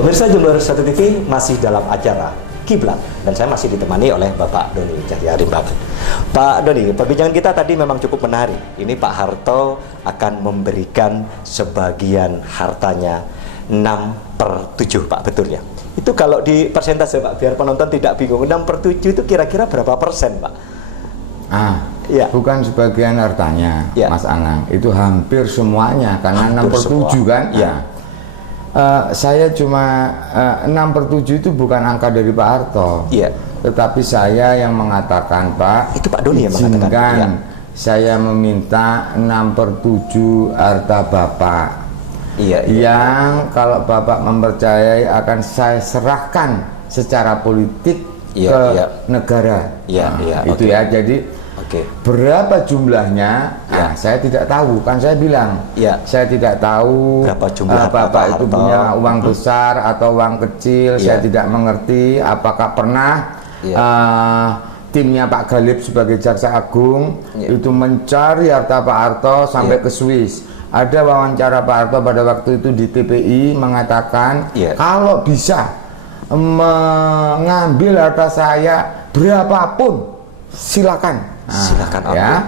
Pemirsa Jember 1 TV masih dalam acara Kiblat dan saya masih ditemani oleh Bapak Doni Cahyarimbat. Pak Doni, perbincangan kita tadi memang cukup menarik. Ini Pak Harto akan memberikan sebagian hartanya 6/7, Pak, betul ya? Itu kalau di persentase, Pak, biar penonton tidak bingung, 6/7 itu kira-kira berapa persen, Pak? Ya. Bukan sebagian hartanya, ya, Mas Anang, itu hampir semuanya, karena 6/7 kan. Ya. Saya cuma 6/7 itu bukan angka dari Pak Harto, ya, tetapi saya yang mengatakan, Pak, itu Pak Doni yang mengatakan, ya, saya meminta 6/7 harta Bapak, ya, yang kalau Bapak mempercayai akan saya serahkan secara politik, ya, ke, ya, negara, ya, ya, itu, okay, ya. Jadi berapa jumlahnya? Ya. Saya tidak tahu, kan saya bilang, ya, saya tidak tahu berapa jumlah Bapak itu punya uang besar atau uang kecil, ya, saya tidak mengerti. Apakah pernah, ya, timnya Pak Galib sebagai Jaksa Agung, ya, itu mencari harta Pak Harto sampai, ya, ke Swiss. Ada wawancara Pak Harto pada waktu itu di TPI mengatakan, ya, kalau bisa mengambil harta saya berapapun silakan. Silakan, ya.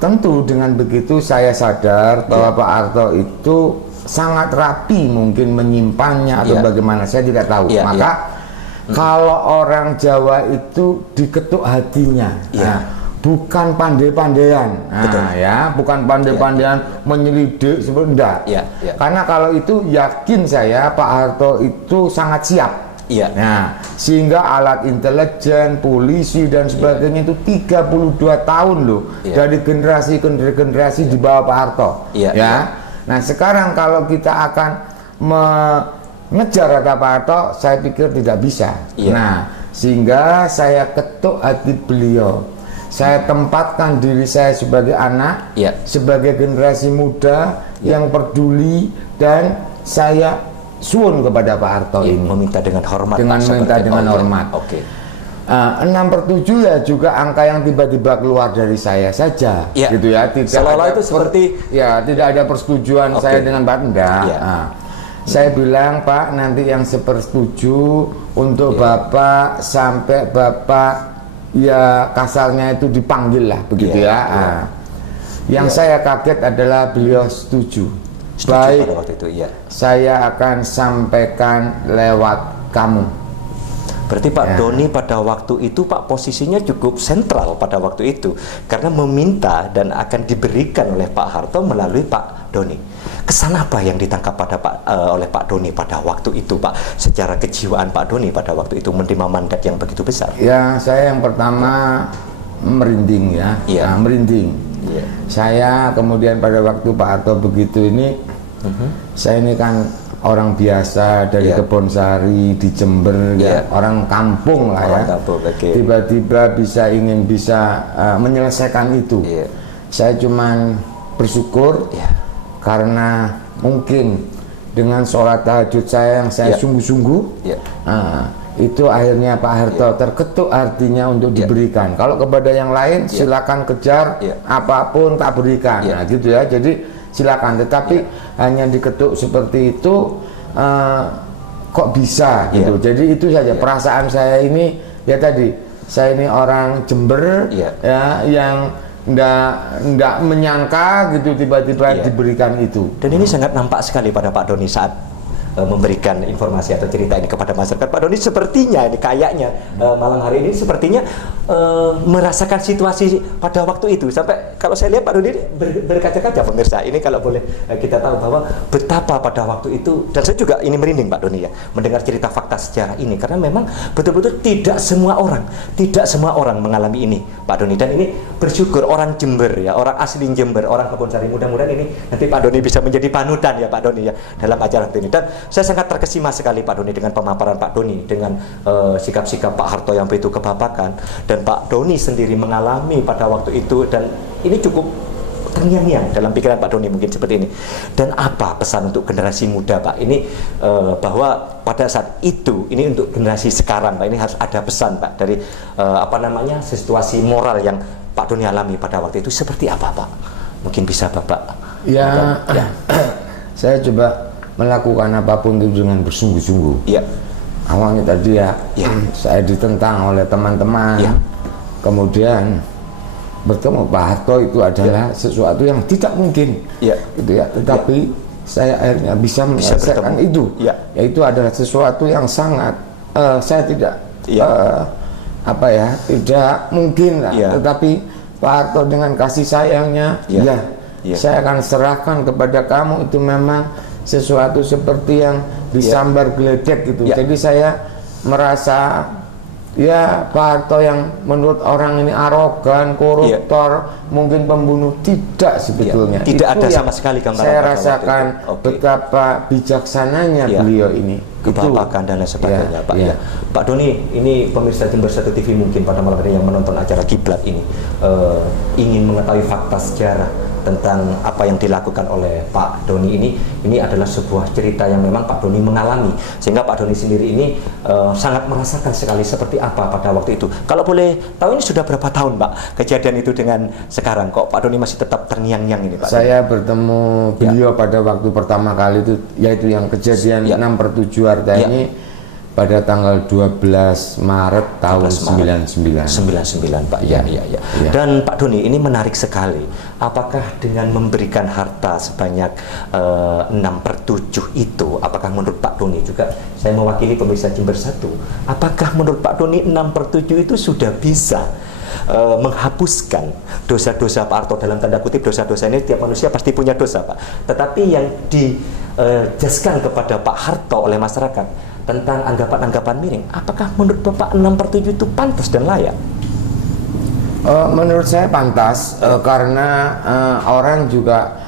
Tentu dengan begitu saya sadar bahwa, ya, Pak Harto itu sangat rapi mungkin menyimpannya atau, ya, bagaimana, saya tidak tahu. Ya, maka, ya, kalau orang Jawa itu diketuk hatinya, ya, bukan pandai-pandaian, ya, bukan pandai-pandaian, ya, menyelidik seperti enggak. Ya, ya. Karena kalau itu yakin saya Pak Harto itu sangat siap. Ya. Nah, sehingga alat intelijen, polisi dan sebagainya, ya, itu 32 tahun loh, ya, dari generasi ke generasi, ya, di bawah Pak Harto, ya, ya. Ya. Nah, sekarang kalau kita akan mengejar harta Pak Harto, saya pikir tidak bisa. Ya. Nah, sehingga saya ketuk hati beliau. Saya tempatkan diri saya sebagai anak, ya, sebagai generasi muda, ya, yang peduli, dan saya suun kepada Pak Harto, ya, ini meminta dengan hormat, meminta dengan hormat. 6/7 ya juga angka yang tiba-tiba keluar dari saya saja, ya, gitu ya, tidak seolah itu seperti, ya, tidak ada persetujuan, saya dengan Pak, enggak, ya. Saya bilang, Pak, nanti yang sepersetuju untuk, ya, Bapak sampai Bapak, ya, kasarnya itu dipanggil lah, begitu, ya, ya. Yang, ya, saya kaget adalah beliau setuju. Baik, pada waktu itu, ya, saya akan sampaikan lewat kamu. Berarti Pak, ya, Doni pada waktu itu, Pak, posisinya cukup sentral pada waktu itu, karena meminta dan akan diberikan oleh Pak Harto melalui Pak Doni. Kesan apa yang ditangkap oleh Pak Doni pada waktu itu, Pak, secara kejiwaan Pak Doni pada waktu itu menerima mandat yang begitu besar? Ya, saya yang pertama merinding, ya, ya, merinding. Yeah. Saya kemudian pada waktu Pak Harto begitu ini, saya ini kan orang biasa dari, yeah, Kebonsari di Jember, yeah, ya, orang kampung lah, orang, ya, tiba-tiba ingin bisa menyelesaikan itu, yeah. Saya cuman bersyukur, yeah, karena mungkin dengan sholat tahajud saya yang saya, yeah, sungguh-sungguh, yeah, itu akhirnya Pak Harto, yeah, terketuk artinya untuk, yeah, diberikan. Kalau kepada yang lain, yeah, silakan kejar, yeah, apapun tak berikan, yeah, nah, gitu ya. Jadi silakan, tetapi, yeah, hanya diketuk seperti itu, kok bisa, gitu. Yeah. Jadi itu saja, yeah, perasaan saya ini, ya tadi, saya ini orang Jember, yeah, ya, yang nggak menyangka gitu tiba-tiba, yeah, diberikan itu. Dan ini sangat nampak sekali pada Pak Doni saat memberikan informasi atau cerita ini kepada masyarakat. Pak Doni sepertinya ini kayaknya malam hari ini sepertinya merasakan situasi pada waktu itu, sampai kalau saya lihat Pak Doni berkaca-kaca, pemirsa. Ini kalau boleh kita tahu bahwa betapa pada waktu itu, dan saya juga ini merinding Pak Doni, ya, mendengar cerita fakta sejarah ini, karena memang betul-betul tidak semua orang mengalami ini, Pak Doni. Dan ini bersyukur orang Jember, ya, orang asli Jember, orang Kebonsari, mudah-mudahan ini nanti Pak Doni bisa menjadi panutan, ya, Pak Doni, ya, dalam acara ini. Dan saya sangat terkesima sekali Pak Doni dengan pemaparan Pak Doni, dengan sikap-sikap Pak Harto yang begitu kebapakan, dan Pak Doni sendiri mengalami pada waktu itu, dan ini cukup terngiang-ngiang dalam pikiran Pak Doni mungkin seperti ini. Dan apa pesan untuk generasi muda, Pak? Ini bahwa pada saat itu, ini untuk generasi sekarang, Pak, ini harus ada pesan, Pak, dari situasi moral yang Pak Doni alami pada waktu itu seperti apa, Pak? Mungkin bisa Bapak. Ya, ya. Saya coba melakukan apapun itu dengan bersungguh-sungguh. Ya. Awalnya tadi saya ditentang oleh teman-teman, kemudian bertemu Pak Harto itu adalah sesuatu yang tidak mungkin, gitu ya. Tetapi saya akhirnya bisa menyelesaikan itu. Yaitu adalah sesuatu yang sangat saya tidak tidak mungkin lah. Tetapi Pak Harto dengan kasih sayangnya, saya akan serahkan kepada kamu, itu memang sesuatu seperti yang disambar geledek gitu. Jadi saya merasa Pak Harto yang menurut orang ini arogan, koruptor, mungkin pembunuh, tidak sebetulnya. Tidak itu ada sama sekali gambaran. Saya rasakan betapa bijaksananya beliau ini. Kebapakan dan lain sebagainya, Pak. Pak Doni, ini pemirsa Jember 1 TV mungkin pada malam ini yang menonton acara Kiblat ini ingin mengetahui fakta sejarah tentang apa yang dilakukan oleh Pak Doni ini adalah sebuah cerita yang memang Pak Doni mengalami, sehingga Pak Doni sendiri ini sangat merasakan sekali seperti apa pada waktu itu. Kalau boleh tahu, ini sudah berapa tahun, Pak, kejadian itu dengan sekarang? Kok Pak Doni masih tetap terngiang-ngiang ini, Pak? Saya bertemu beliau pada waktu pertama kali itu, yaitu yang kejadian 6/7 artinya pada tanggal 12 Maret tahun 99, Pak. Dan Pak Doni, ini menarik sekali. Apakah dengan memberikan harta sebanyak 6/7 itu, apakah menurut Pak Doni juga, saya mewakili pemirsa Jember 1, apakah menurut Pak Doni 6/7 itu sudah bisa menghapuskan dosa-dosa Pak Harto, dalam tanda kutip dosa-dosa ini, tiap manusia pasti punya dosa, Pak, tetapi yang dijaskan kepada Pak Harto oleh masyarakat tentang anggapan-anggapan miring, apakah menurut Bapak 6/7 itu pantas dan layak? Menurut saya pantas, karena orang juga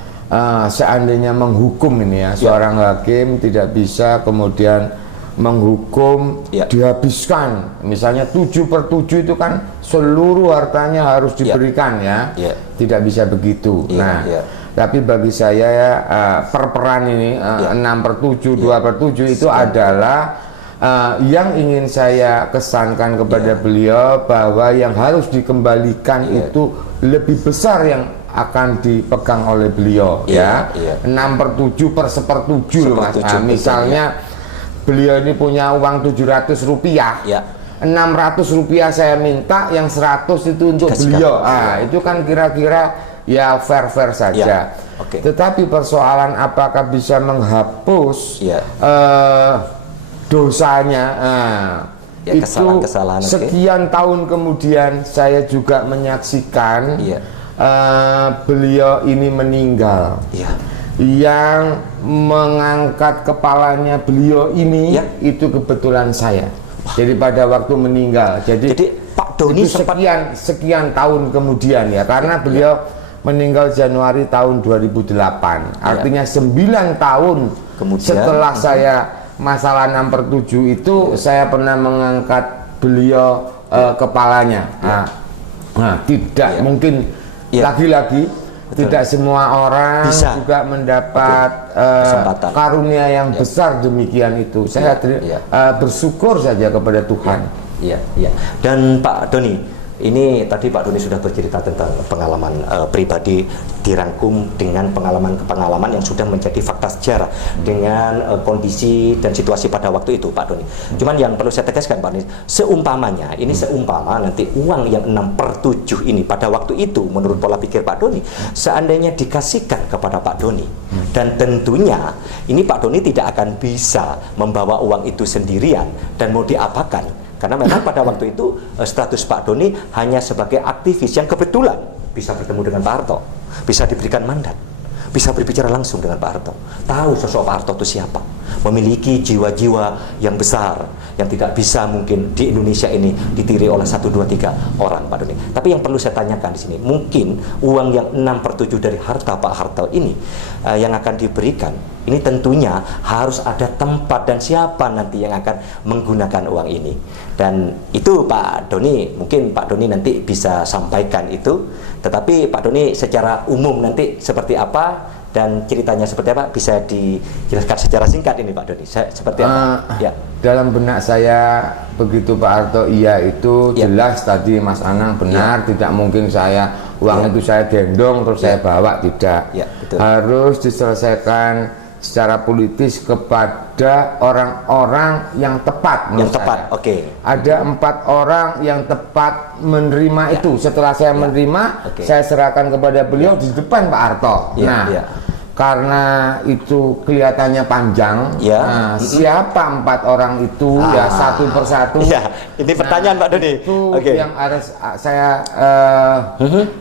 seandainya menghukum ini seorang hakim tidak bisa kemudian menghukum dihabiskan, misalnya 7/7 itu kan seluruh hartanya harus diberikan tidak bisa begitu. Tapi bagi saya perperan ini 6/7, 2/7 itu adalah yang ingin saya kesankan kepada beliau, bahwa yang harus dikembalikan itu lebih besar yang akan dipegang oleh beliau 6/7 per 1/7 loh, Mas. Misalnya beliau ini punya uang 700 rupiah, 600 rupiah saya minta, yang 100 itu untuk beliau. Itu kan kira-kira fair-fair saja. Tetapi persoalan apakah bisa menghapus dosanya, itu sekian tahun kemudian saya juga menyaksikan beliau ini meninggal. Yang mengangkat kepalanya beliau ini itu kebetulan saya. Jadi pada waktu meninggal, jadi Pak Doni sekian tahun kemudian karena beliau meninggal Januari tahun 2008, artinya 9 tahun kemudian, setelah saya masalah 6/7 itu saya pernah mengangkat beliau kepalanya. Tidak mungkin lagi-lagi tidak semua orang bisa juga mendapat karunia yang besar demikian itu. Saya bersyukur saja kepada Tuhan. Dan Pak Doni, ini tadi Pak Doni sudah bercerita tentang pengalaman pribadi, dirangkum dengan pengalaman-pengalaman yang sudah menjadi fakta sejarah dengan kondisi dan situasi pada waktu itu, Pak Doni. Cuman yang perlu saya tegaskan, Pak Doni, seumpamanya ini seumpama nanti uang yang 6/7 ini pada waktu itu menurut pola pikir Pak Doni, seandainya dikasihkan kepada Pak Doni, dan tentunya ini Pak Doni tidak akan bisa membawa uang itu sendirian dan mau diapakan. Karena memang pada waktu itu status Pak Doni hanya sebagai aktivis yang kebetulan bisa bertemu dengan Pak Harto, bisa diberikan mandat, bisa berbicara langsung dengan Pak Harto, tahu sosok Pak Harto itu siapa, memiliki jiwa-jiwa yang besar yang tidak bisa mungkin di Indonesia ini ditiri oleh 1, 2, 3 orang, Pak Doni. Tapi yang perlu saya tanyakan di sini, mungkin uang yang 6/7 dari harta Pak Harto ini yang akan diberikan, ini tentunya harus ada tempat dan siapa nanti yang akan menggunakan uang ini. Dan itu Pak Doni, mungkin Pak Doni nanti bisa sampaikan itu. Tetapi Pak Doni secara umum nanti seperti apa dan ceritanya seperti apa bisa dijelaskan secara singkat ini, Pak Doni. Seperti apa? Dalam benak saya begitu Pak Harto itu jelas tadi Mas Anang benar, tidak mungkin saya uang itu saya gendong terus saya bawa, tidak. Betul. Harus diselesaikan secara politis kepada orang-orang yang tepat. Yang tepat, oke. Ada 4 orang yang tepat menerima itu. Setelah saya menerima, saya serahkan kepada beliau di depan Pak Harto. Karena itu kelihatannya panjang, siapa 4 orang itu ya satu persatu. Ini pertanyaan Pak Doni. Itu yang harus saya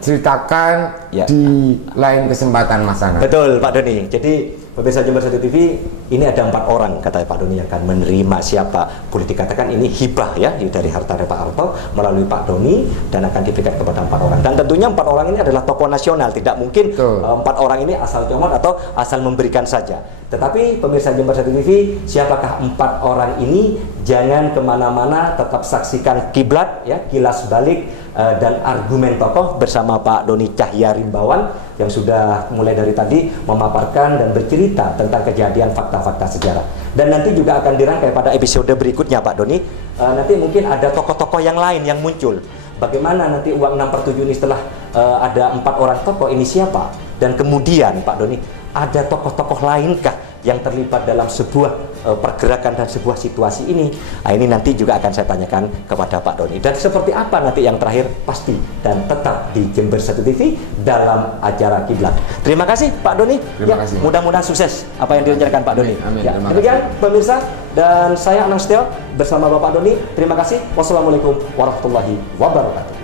ceritakan di lain kesempatan Mas Ana. Betul Pak Doni. Jadi pemirsa Jember 1 TV, ini ada 4 orang kata Pak Doni yang akan menerima siapa, boleh dikatakan ini hibah ya dari harta Pak Harto melalui Pak Doni dan akan diberikan kepada 4 orang. Dan tentunya 4 orang ini adalah tokoh nasional, tidak mungkin 4 orang ini asal comot atau asal memberikan saja. Tetapi pemirsa Jember 1 TV, siapakah 4 orang ini? Jangan kemana-mana, tetap saksikan Kiblat ya, kilas balik dan argumen tokoh bersama Pak Doni Cahyarimbawan yang sudah mulai dari tadi memaparkan dan bercerita tentang kejadian fakta-fakta sejarah. Dan nanti juga akan dirangkai pada episode berikutnya Pak Doni. Nanti mungkin ada tokoh-tokoh yang lain yang muncul. Bagaimana nanti uang 6/7 ini setelah ada 4 orang tokoh ini siapa? Dan kemudian Pak Doni, ada tokoh-tokoh lainkah yang terlibat dalam sebuah pergerakan dan sebuah situasi ini? Nah, ini nanti juga akan saya tanyakan kepada Pak Doni. Dan seperti apa nanti yang terakhir, pasti dan tetap di Jember 1 TV dalam acara Kiblat. Terima kasih Pak Doni. Terima kasih. Mudah-mudahan sukses apa yang direncanakan Pak Doni. Amin. Demikian pemirsa, dan saya Anang Setio bersama Bapak Doni. Terima kasih. Wassalamualaikum warahmatullahi wabarakatuh.